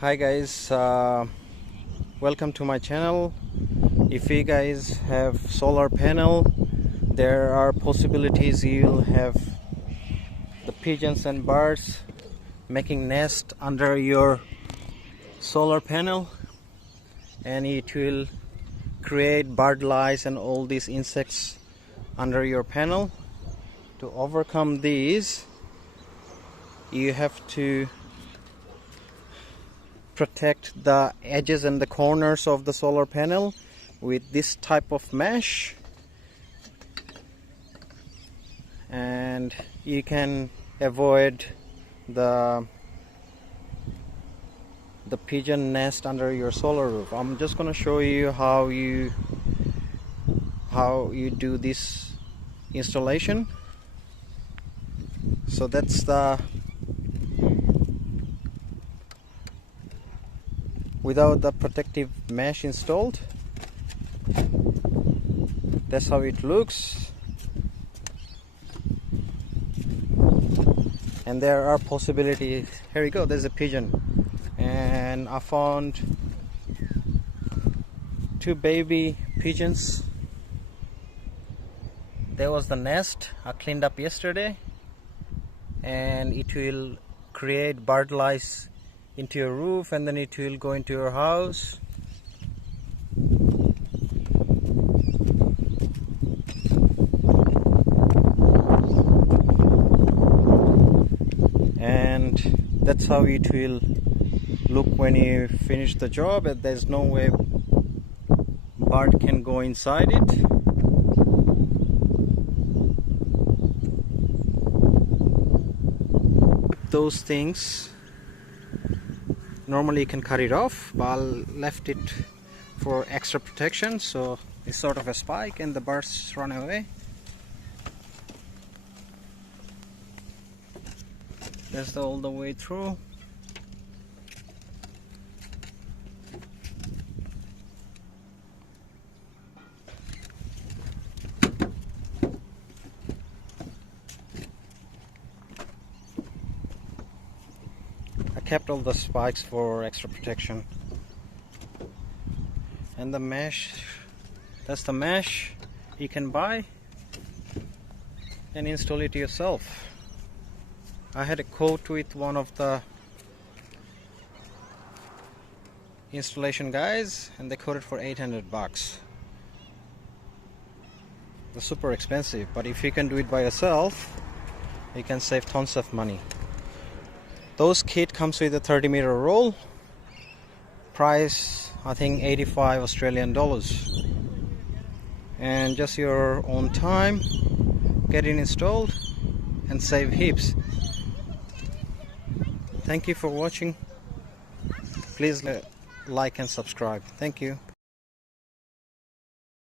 Hi guys, welcome to my channel. If you guys have solar panel, there are possibilities you'll have the pigeons and birds making nest under your solar panel, and it will create bird lice and all these insects under your panel. To overcome these, you have to protect the edges and the corners of the solar panel with this type of mesh, and you can avoid the pigeon nest under your solar roof. I'm just going to show you how you do this installation. So that's without the protective mesh installed, that's how it looks. And there are possibilities. Here we go, there's a pigeon, and I found 2 baby pigeons. There was the nest I cleaned up yesterday, and it will create bird lice into your roof, and then it will go into your house. And that's how it will look when you finish the job. And there's no way bird can go inside it. Those things, normally you can cut it off, but I left it for extra protection, so it's sort of a spike and the birds run away. That's all the way through. I kept all the spikes for extra protection. And the mesh, that's the mesh you can buy and install it yourself. I had a quote with one of the installation guys, and they quoted for 800 bucks. It's super expensive, but if you can do it by yourself, you can save tons of money. Those kit comes with a 30-meter roll. Price I think 85 Australian dollars. And just your own time, get it installed and save heaps. Thank you for watching. Please like and subscribe. Thank you.